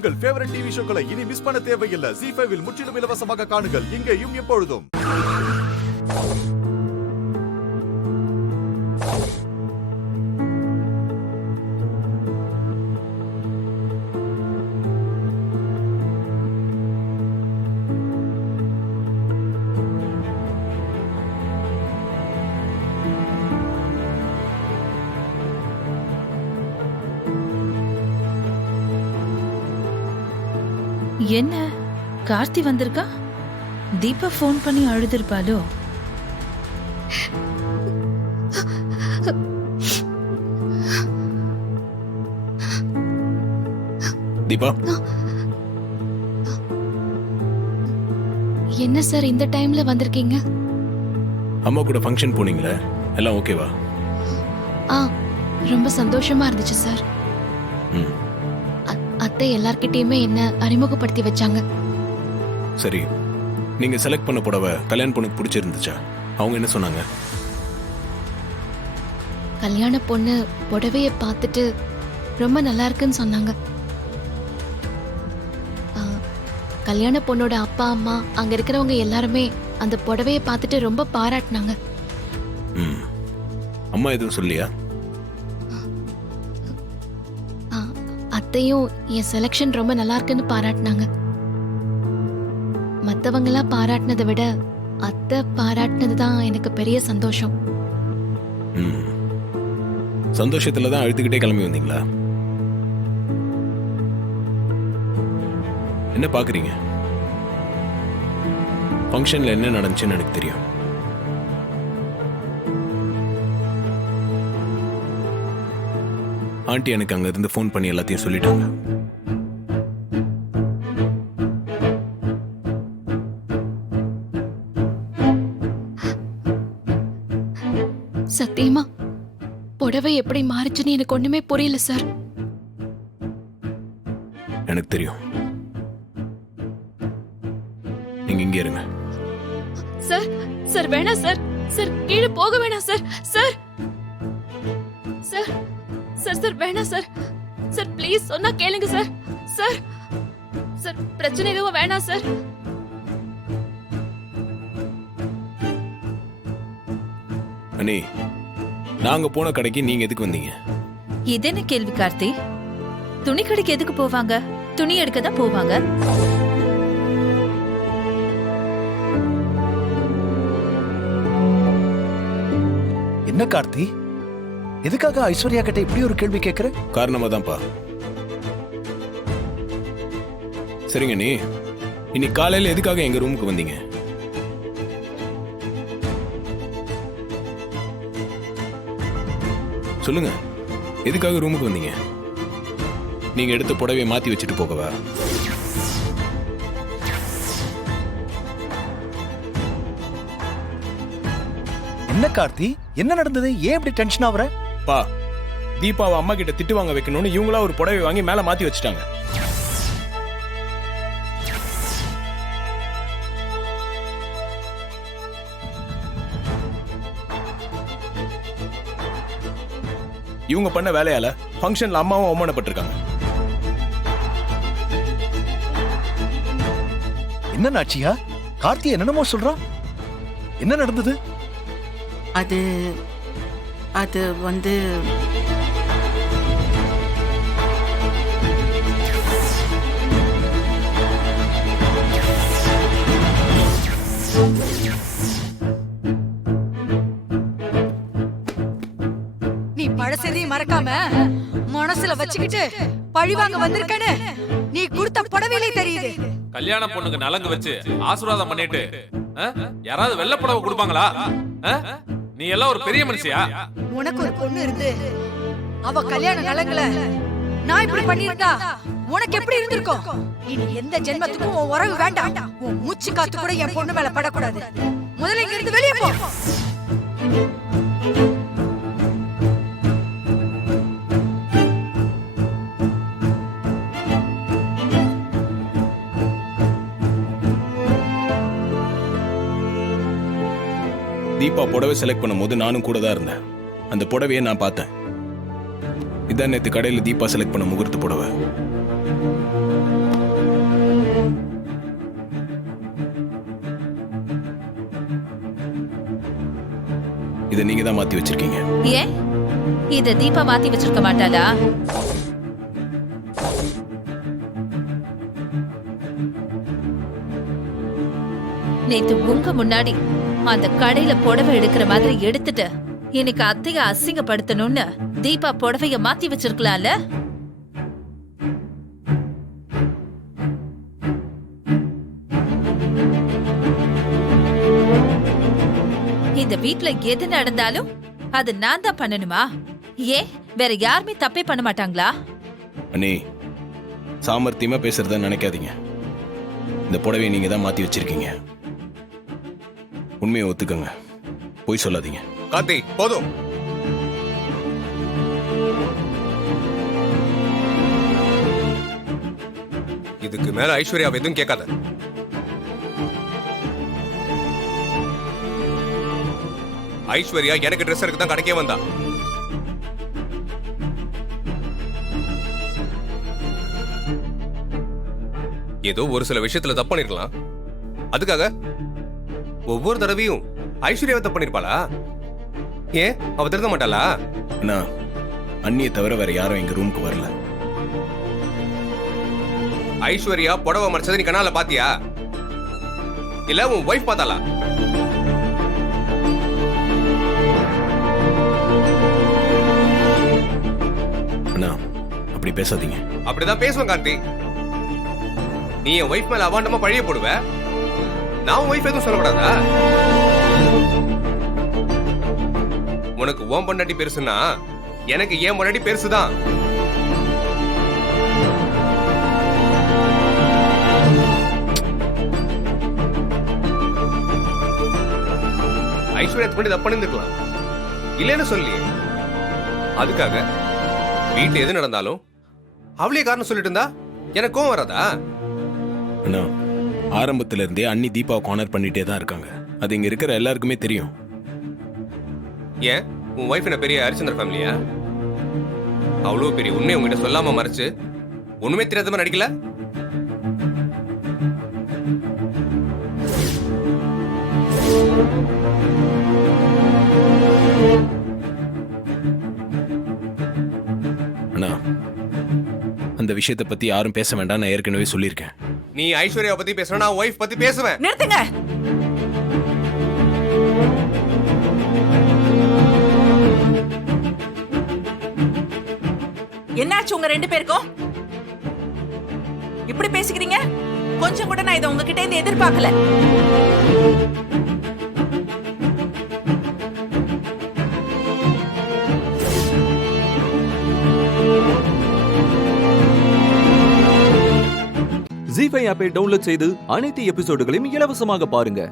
உங்கள் favourite TV ஷோக்களை இனி miss பண்ண தேவையில்லை. ZEE5 இல் முற்றிலும் இலவசமாக காணுங்கள். இங்கேயும் எப்பொழுதும். என்ன கார்த்தி வந்திருக்கா? தீபா ஃபோன் பண்ணி அழுதுருப்பாளோ? தீபா, என்ன சார் இந்த டைம்ல வந்திருக்கீங்க? அம்மா கூட ஃபங்க்ஷன் போனீங்களே, எல்லாம் ஓகேவா? ரொம்ப சந்தோஷமா இருந்துச்சு சார். அத்தை எல்லார்கிட்டயுமே என்ன அறிமுகப்படுத்தி வச்சாங்க. சரி, நீங்க செலக்ட் பண்ண புடவை கல்யாண பொண்ணுக்கு பிடிச்சிருந்துச்சா? அவங்க என்ன சொன்னாங்க? கல்யாண பொண்ணு புடவைய பார்த்துட்டு ரொம்ப நல்லா இருக்குன்னு சொன்னாங்க. கல்யாண பொண்ணோட அப்பா அம்மா அங்க இருக்கிறவங்க எல்லாருமே அந்த புடவைய பார்த்துட்டு ரொம்ப பாராட்டினாங்க. அம்மா எதுவும் சொல்லியா? அத்தையும் என் செலக்ஷன் ரொம்ப நல்லா இருக்குன்னு பாராட்டினாங்க. மத்தவங்க எல்லாம் பாராட்டினதை விட அத்தை பாராட்டினது தான் எனக்கு பெரிய சந்தோஷம். சந்தோஷத்துல தான் அழுத்துக்கிட்டே கிளம்பி வந்தீங்களா? என்ன பாக்குறீங்க? ஃபங்க்ஷன்ல என்ன நடந்துச்சுன்னு எனக்கு தெரியும். ஆண்டி எனக்கு அங்க இருந்து ஃபோன் பண்ணி எல்லாத்தையும் சொல்லிட்டாங்க. சத்தியமா புடவை எப்படி மாறிச்சுன்னு எனக்கு ஒண்ணுமே புரியல சார். எனக்கு தெரியும். நீங்க இங்க இருங்க. சார் சார் வேணாம் சார். சார் கீழே போக வேணாம் sir. Sir sir sir sir வேணாம் சார். சார் ப்ளீஸ் சொன்னா கேளுங்க சார். சார் சார் பிரச்சனை எதுவும் வேணாம் சார். அண்ணே, நாங்க போன கடைக்கு நீங்க எதுக்கு வந்தீங்க? இது என்ன கேள்வி கார்த்தி? துணி கடைக்கு எதுக்கு போவாங்க? துணி எடுக்க தான் போவாங்க. என்ன கார்த்தி, எதுக்காக ஐஸ்வர்யா கிட்ட இப்படி ஒரு கேள்வி கேட்கிற? காரணமா தான்ப்பா. சரிங்க நீ இன்னைக்கு காலையில எதுக்காக எங்க ரூமுக்கு வந்தீங்க? சொல்லுங்க, எதுக்காக ரூமுக்கு வந்தீங்க? நீங்க எடுத்த புடவையை மாத்தி வச்சுட்டு போகவா? என்ன கார்த்தி, என்ன நடந்தது? ஏன் இப்படி டென்ஷன் ஆகுற? பா, தீபாவை அம்மா கிட்ட திட்டு வாங்க வைக்கணும்னு இவங்களா ஒரு புடவை வாங்கி மேல மாத்தி வச்சுட்டாங்க. இவங்க பண்ண வேலையால ஃபங்க்ஷன்ல அம்மாவும் அவமானப்பட்டிருக்காங்க. என்ன நாச்சியா? கார்த்தி என்னென்னமோ சொல்றான். என்ன நடந்தது? அது வந்து நீ பழசெதையும் மறக்காம மனசுல வச்சுக்கிட்டு பழிவாங்க வந்திருக்கன்னு நீ கொடுத்த புடவையிலே தெரியுது. கல்யாண பொண்ணுக்கு நலங்கு வச்சு ஆசீர்வாதம் பண்ணிட்டு யாராவது வெள்ளை புடவை கொடுப்பாங்களா? நீ எல்லாம் ஒரு பெரிய மனுஷியா? உனக்கு ஒரு பொண்ணு இருந்து அவ கல்யாண நலங்குல நான் இப்படி பண்ணிருந்தா உனக்கு எப்படி இருந்திருக்கும்? இனி எந்த ஜென்மத்துக்கும் உன் உறவு வேண்டாம். உன் மூச்சு காத்து கூட என் பொண்ணு மேல படக்கூடாது. முதல்ல இங்க இருந்து வெளியே போ. தீபா புடவை செலக்ட் பண்ணும்போது நானும் கூட தான் இருந்தேன். அந்த புடவையை நான் பார்த்தேன். இதான் நேற்று கடையில் தீபா செலக்ட் பண்ண முகூர்த்த புடவை. இதை நீங்க தான் மாத்தி வச்சிருக்கீங்க. ஏன் இத தீபா மாத்தி வச்சிருக்க மாட்டாளா? நேத்து உங்க முன்னாடி அந்த கடையில புடவை எடுக்கிற மாதிரி எடுத்துட்டு இன்னைக்கு அத்தைய அசிங்கப்படுத்தணும்னு தீபா புடவைய மாத்தி வச்சிருக்கலாம்ல? இந்த வீட்ல எது நடந்தாலும் அது நான் தான் பண்ணணுமா? ஏன் வேற யாருமே தப்பே பண்ண மாட்டாங்களா? அண்ணே, சாமர்த்தியமா பேசுறத நினைக்காதீங்க. இந்த புடவையை நீங்க தான் மாத்தி வச்சிருக்கீங்க. உண்மையை ஒத்துக்கங்க, போய் சொல்லாதீங்க. கார்த்தி போதும். இதுக்கு மேல ஐஸ்வர்யா எதுவும் கேட்காத. ஐஸ்வர்யா எனக்கு ட்ரெஸ் எடுக்க தான் கடைக்கே வந்தா. ஏதோ ஒரு சில விஷயத்துல தப்பு பண்ணிருக்கலாம். அதுக்காக ஒவ்வொரு தடவையும் ஐஸ்வர்யாவை தப்பு பண்ணிருப்பாளா? ஏன் அவ திருத்த மாட்டாளா? அண்ணா, அண்ணியை தவிர வேற யாரும் எங்க ரூமுக்கு வரல. ஐஸ்வர்யா புடவை மறைச்சதை நீ கண்ணால பாத்தியா? இல்ல உன் வைஃப் பார்த்தாளா? அண்ணா, அப்படி பேசாதீங்க. அப்படிதான் பேசுவேன் கார்த்தி. நீ என் வைஃப் மேல அவாண்டமா பழிய போடுவ, நான் உன் வைஃப் எதுவும் சொல்லக்கூடாதா? உனக்கு ஓம் பொண்டாட்டி பெருசுன்னா எனக்கு ஏன் பொண்டாட்டி பெருசுதான். ஐஸ்வர்யா பண்ணி தப்பு பண்ணிருக்கலாம் இல்லைன்னு சொல்லி, அதுக்காக வீட்டுல எது நடந்தாலும் அவளே காரணம் சொல்லிட்டு இருந்தா எனக்கு கோவம் வராதா? அண்ணா, ஆரம்பத்துல இருந்தே அண்ணி தீபாவை கார்னர் பண்ணிட்டே தான் இருக்காங்க. அது இங்க இருக்கிற எல்லாருக்குமே தெரியும். ஏன் உன் வைஃப் என்ன பெரிய ஹரிச்சந்திர ஃபேமிலியா? அவ்வளவு பெரிய உண்மை உங்ககிட்ட சொல்லாம மறைச்சு ஒண்ணுமே தெரியாத மாதிரி நடிக்கல? அண்ணா, அந்த விஷயத்தை பத்தி யாரும் பேச வேண்டாம், நான் ஏற்கனவே சொல்லியிருக்கேன். நீ ஐஸ்வர்யா பத்தி பேசுற, நான் வைஃப் பத்தி பேசுவேன். நிறுத்துங்க. என்னாச்சு உங்க ரெண்டு பேருக்கும்? இப்படி பேசிக்கிறீங்க? கொஞ்சம் கூட நான் இதை உங்ககிட்ட இருந்து எதிர்பார்க்கல. ஜீ5 ஆப்பை டவுன்லோட் செய்து அனைத்து எபிசோடுகளையும் இலவசமாக பாருங்க.